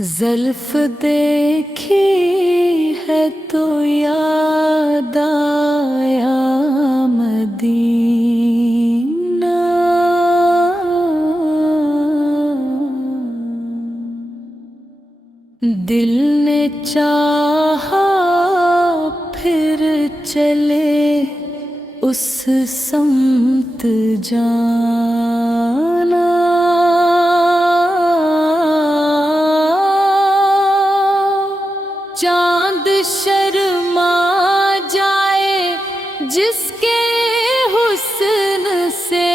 ज़ुल्फ़ देखी है तो याद आया मदीना। दिल ने चाहा फिर चले उस समत जाना। चांद शर्मा जाए जिसके हुस्न से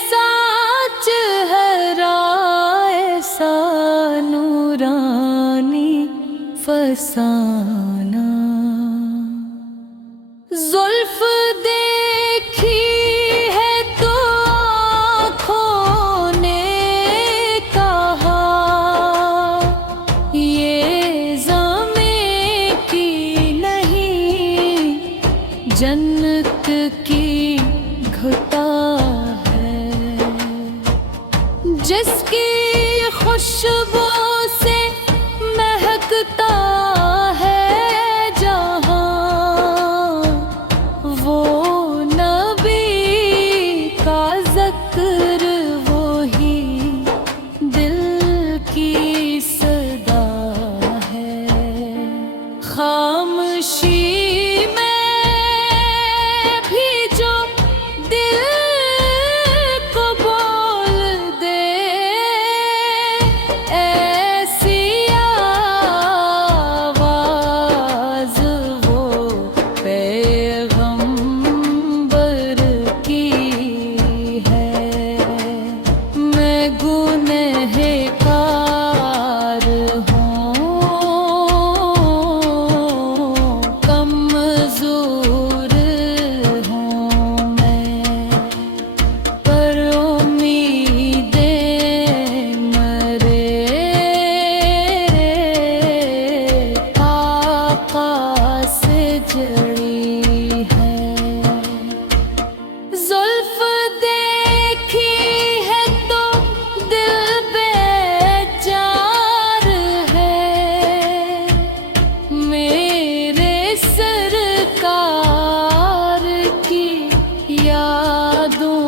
साच हराए सा नूरानी फसाना। ज़ुल्फ़ देखी है तो आँखों ने कहा ये ज़मीं की नहीं जन्नत की घुटा है, जिसकी खुशबू से महकता है जहाँ, वो नबी का ज़िक्र वो ही दिल की सदा है। खामोशी में भी जो दिल को बोल दे ऐसी आवाज़ वो पैगंबर की है। मैं गुनहगार हूँ, कमज़ोर हूँ मैं, पर उम्मीदें मरे आका से जड़ी है। ज़ुल्फ़ देखी है तो दिल बेजार है, मेरे सरकार की यादों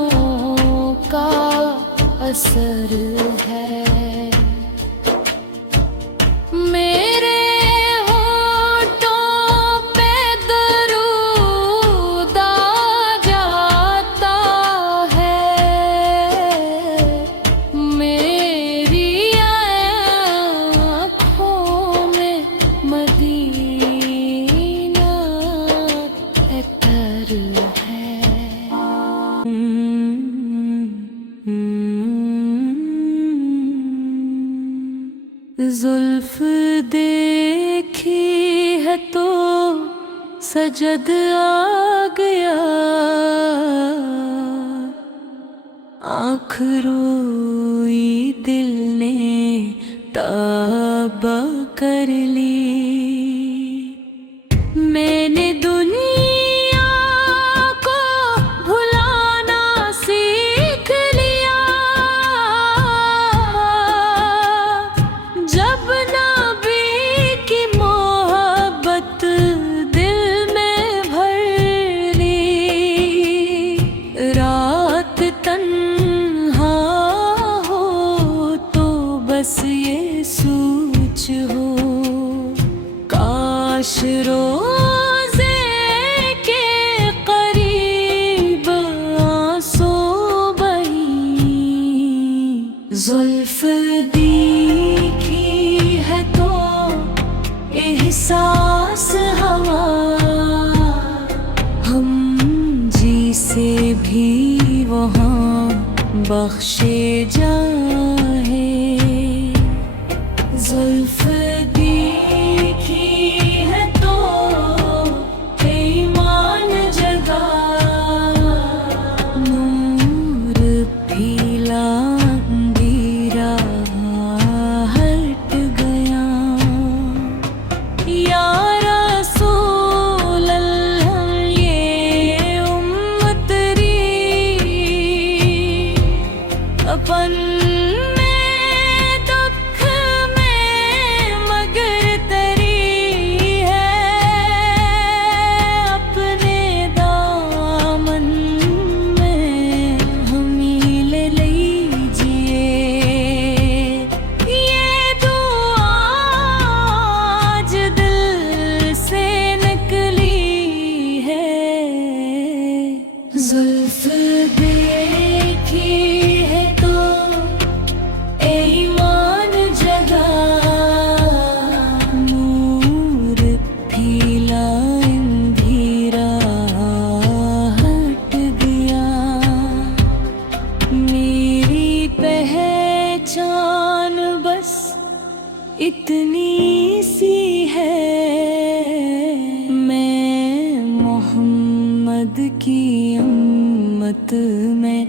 का असर है। मेरे होठों पे दरूद आ जाता है, मेरी आँखों में मदीना अतर है। ज़ुल्फ़ देखी है तो सजद आ गया, आँख रोई दिल ने तौबा कर ली। मैंने दुनिया को भुलाना सीख लिया, जब नबी की मोहब्बत दिल में भर ली। रात तन्हा हो तो बस ये सोच हो, काश रोज़े के करीब आंसू बही। ज़ुल्फ़ देखी है तो एहसास हवा, हम जी से भी वहाँ बख्शे जाए। ज़ुल्फ़ देखी है तो ईमान जगा, नूर फैला अंधेरा हट गया। या रसूल अल्लाह ये उम्मत तेरी अपन में दुख में इतनी सी है मैं मोहम्मद की उम्मत में